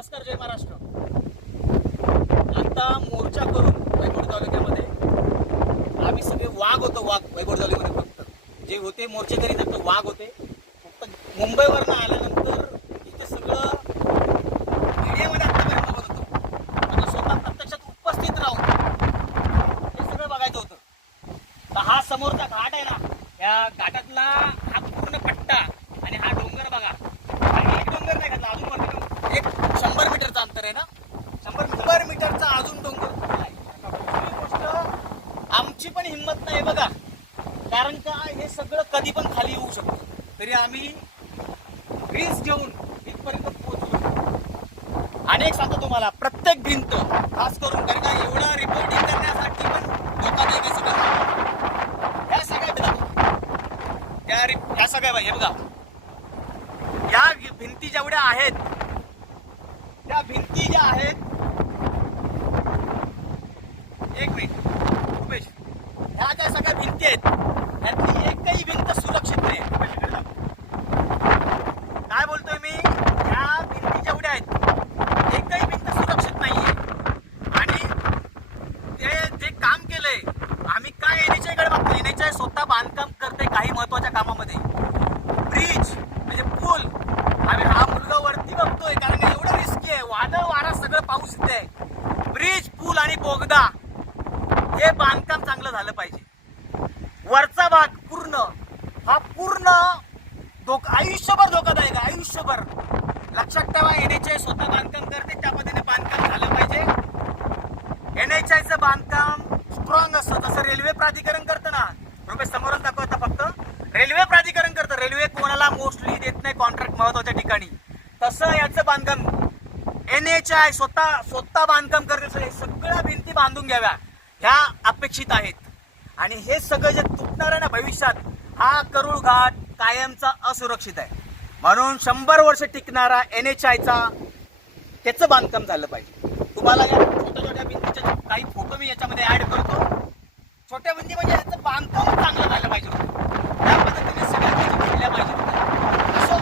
नमस्कार जय महाराष्ट्र. आता मोर्चा करून वैकोट तालुक्यामध्ये आम्ही सगळे वाघ होतो वाघ. वैकोट तालुक्यामध्ये फक्त. जे होते मोर्चेकरी फक्त वाघ होते. फक्त मुंबईवरनं आल्यानंतर इथे सगळं मीडियामध्ये आतापर्यंत बघत होतो. आता स्वतः प्रत्यक्षात उपस्थित राहून हे सगळं बघायचं होतं. तर हा समोरचा घाट आहे ना या घाटातला हा पूर्ण कट्टा आणि हा डोंगर बघा हा एक डोंगर नाही का अजून वरती डोंगर- एक शंभर मीटरचं अंतर आहे ना? शंभर शंभर मीटरचा अजून डोंगर. ही गोष्ट आमची पण हिंमत नाही बघा. कारण का हे सगळं कधी पण खाली येऊ शकतं. तरी आम्ही रिस्क घेऊन इथपर्यंत पोहोचलो. आणि एक सांगतो तुम्हाला प्रत्येक भिंत खास करून कारण का एवढं रिपोर्टिंग करण्यासाठी पण सगळं या सगळ्या त्या सगळ्या बाई, हे बघा या भिंती जेवढ्या आहेत त्या भिंती ज्या आहेत. एक मिनिट उमेश. ह्या ज्या सगळ्या भिंती आहेत त्यातली एकही भिंत सुरक्षित नाही रुपेश, इकडे दाखव. काय बोलतोय मी ह्या भिंती जेवढ्या आहेत एकही भिंत सुरक्षित नाहीये आणि ते जे काम केलंय आम्ही काय एनएचआयकडे बघतो एनएचआय स्वतः बांधकाम करते काही महत्त्वाच्या कामामध्ये ब्रिज म्हणजे पूल आम्ही हा मुलगा वरती बघतोय कारण का एवढं रिस्की आहे वादळ वारा सगळं पाऊस येते ब्रिज पूल आणि बोगदा हे बांधकाम चांगलं झालं पाहिजे. वरचा भाग पूर्ण हा पूर्ण धोक आयुष्यभर धोकादायक आयुष्यभर. लक्षात ठेवा एनएचआय स्वतः बांधकाम करते त्या पद्धतीने बांधकाम झालं पाहिजे. एनएचआयचं बांधकाम स्ट्रॉंग असतं. जसं रेल्वे प्राधिकरण करतं ना रुपये समोरच दाखवता फक्त. रेल्वे प्राधिकरण करतं. रेल्वे कोणाला मोस्टली देत नाही कॉन्ट्रॅक्ट महत्त्वाच्या ठिकाणी. तसं याचं बांधकाम एन एच आय स्वतः स्वतः बांधकाम करते. सगळ्या भिंती बांधून घ्याव्या. ह्या अपेक्षित आहेत. आणि हे सगळं जे तुटणार आहे ना भविष्यात हा करुळ घाट कायमचा असुरक्षित आहे. म्हणून शंभर वर्ष टिकणारा एन एच आयचा त्याचं बांधकाम झालं पाहिजे. तुम्हाला या छोट्या छोट्या भिंतीचे काही फोटो मी याच्यामध्ये ऍड करतो. छोट्या बिंदी म्हणजे याचं बांधकाम चांगलं झालं पाहिजे होतं. त्या पद्धतीने सगळ्या गोष्टी केल्या पाहिजे होत्या. असो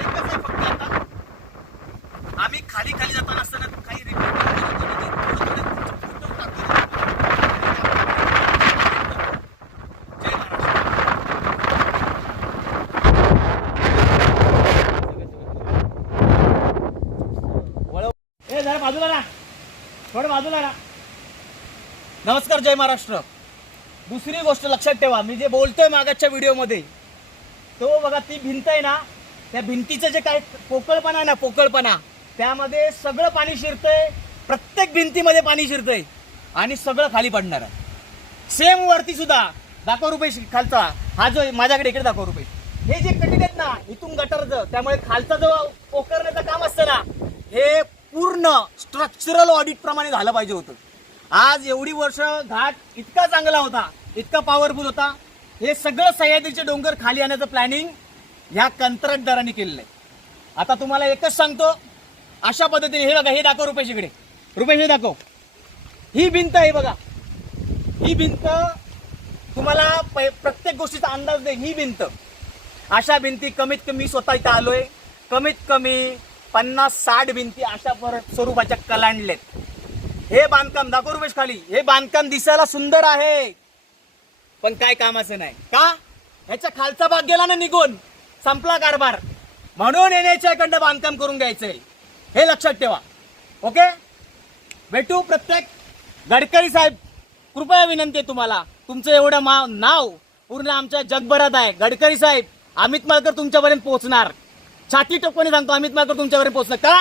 एकच आहे फक्त आता आम्ही खाली खाली जाताना असताना काही रिपोर्ट जय महाराष्ट्र वळव ए जरा बाजूला राहा थोडं बाजूला ना नमस्कार जय महाराष्ट्र. दुसरी गोष्ट लक्षात ठेवा मी जे बोलतोय मागाच्या व्हिडिओमध्ये तो बघा ती भिंत आहे ना त्या भिंतीचं जे काय पोकळपणा आहे ना पोकळपणा त्यामध्ये सगळं पाणी शिरतंय प्रत्येक भिंतीमध्ये पाणी शिरतंय आणि सगळं खाली पडणार आहे. सेम वरती सुद्धा दाखव रुपये खालचा हा जो माझ्याकडे इकडे दाखव रुपये हे जे कठीण आहेत ना इथून गटरचं त्यामुळे खालचा जो पोकरण्याचं काम असतं ना हे पूर्ण स्ट्रक्चरल ऑडिट प्रमाणे झालं पाहिजे होतं. आज एवढी वर्ष घाट इतका चांगला होता इतका पॉवरफुल होता. हे सगळं सह्याद्रीचे डोंगर खाली आणण्याचं प्लॅनिंग ह्या कंत्राटदारांनी केलेलं आहे. आता तुम्हाला एकच सांगतो अशा पद्धतीने हे बघा हे दाखव रुपेश इकडे. रुपेश हे दाखव. ही भिंत आहे बघा. ही भिंत तुम्हाला प्रत्येक गोष्टीचा अंदाज दे ही भिंत. अशा भिंती कमीत कमी स्वतः इथं आलोय. कमीत कमी पन्नास साठ भिंती अशा पर स्वरूपाच्या कलांडलेत. हे बांधकाम दाखव रुपेश खाली हे बांधकाम दिसायला सुंदर आहे. पण काय कामाचं नाही. का? ह्याच्या खालचा भाग गेला ना निघून. संपला कारभार. म्हणून येण्याच्या कडनं बांधकाम करून घ्यायचंय. हे लक्षात ठेवा. ओके? भेटू प्रत्येक गडकरी साहेब. कृपया विनंती आहे तुम्हाला. तुमचं एवढं मा नाव पूर्ण आमच्या जगभरात आहे. गडकरी साहेब अमित मालकर तुमच्यापर्यंत पोहोचणार. छाती टोकून सांगतो अमित माळकर तुमच्यावर पोहोचलं. का?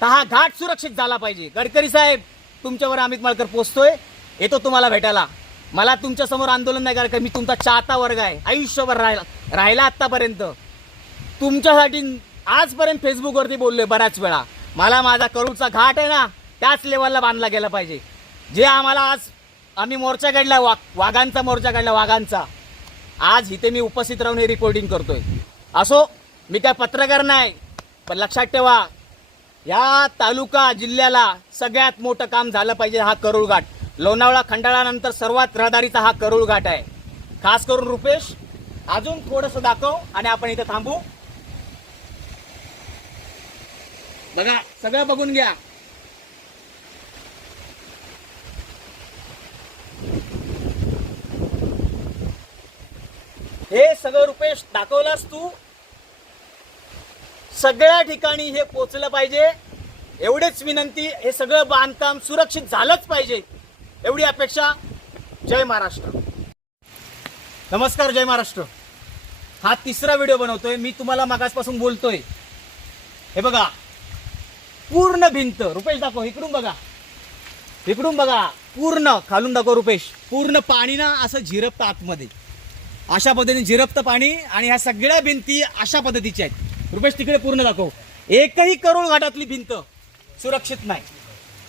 तर हा घाट सुरक्षित झाला पाहिजे? गडकरी साहेब तुमच्यावर अमित माळकर पोचतोय येतो तुम्हाला भेटायला. मला तुमच्यासमोर आंदोलन नाही करायचं. मी तुमचा चाहता वर्ग आहे. आयुष्यभर राहिला राहिला आतापर्यंत तुमच्यासाठी आजपर्यंत फेसबुकवरती बोललोय बऱ्याच वेळा. मला माझा करूचा घाट आहे ना त्याच लेवलला बांधला गेला पाहिजे. जे आम्हाला आज आम्ही मोर्चा काढला वा वाघांचा मोर्चा काढला वाघांचा. आज इथे मी उपस्थित राहून हे रेकॉर्डिंग करतोय. असो मी काय पत्रकार नाही पण लक्षात ठेवा या तालुका जिल्ह्याला सगळ्यात मोठं काम झालं पाहिजे हा करूळ घाट. लोणावळा खंडाळानंतर सर्वात रहदारीचा हा करूळ घाट आहे. खास करून रुपेश अजून थोडस दाखव आणि आपण इथं थांबू. बघा सगळं बघून घ्या. हे सगळं रुपेश दाखवलास तू? सगळ्या ठिकाणी हे पोचलं पाहिजे. एवढेच विनंती हे सगळं बांधकाम सुरक्षित झालंच पाहिजे. एवढी अपेक्षा. जय महाराष्ट्र. नमस्कार जय महाराष्ट्र. हा तिसरा व्हिडिओ बनवतोय. मी तुम्हाला मागासपासून बोलतोय. हे बघा. पूर्ण भिंत. रुपेश दाखव इकडून बघा. इकडून बघा. पूर्ण खालून दाखव रुपेश. पूर्ण पाणी ना असं झिरपतं आतमध्ये. अशा पद्धतीने झिरपतं पाणी आणि ह्या सगळ्या भिंती अशा पद्धतीच्या आहेत. रुपेश तिकडे पूर्ण दाखव. एकही करोड घाटातली भिंत सुरक्षित नाही.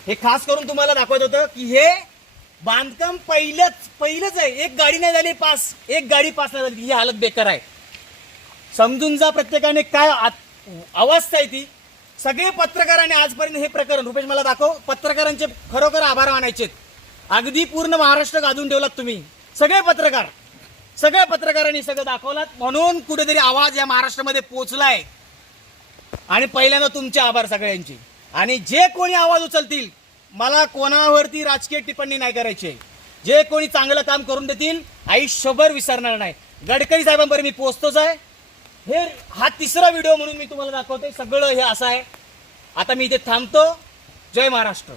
हे खास करून तुम्हाला दाखवत होतं की हे बांधकाम पहिलंच पहिलंच आहे. एक गाडी नाही झाली पास. एक गाडी पास नाही झाली. ही हालत बेकार आहे. समजून जा प्रत्येकाने काय अवस्था आहे ती. सगळे पत्रकारांनी आजपर्यंत हे प्रकरण रुपेश मला दाखव. पत्रकारांचे खरोखर आभार मानायचे अगदी पूर्ण महाराष्ट्र गाजून ठेवलात तुम्ही. सगळे पत्रकार. सगळ्या पत्रकारांनी सगळं दाखवलात म्हणून कुठेतरी आवाज या महाराष्ट्रामध्ये पोचलाय. आणि पहिल्यांदा तुमचे आभार सगळ्यांचे. आणि जे कोणी आवाज उचलतील मला कोणावरती राजकीय टिप्पणी नाही करायची. आहे. जे कोणी चांगलं काम करून देतील आयुष्यभर विसरणार नाही. गडकरी साहेबांपर्यंत मी पोचतोच आहे. हे हा तिसरा व्हिडिओ म्हणून मी तुम्हाला दाखवतोय. सगळं हे असं आहे. आता मी इथे थांबतो. जय महाराष्ट्र.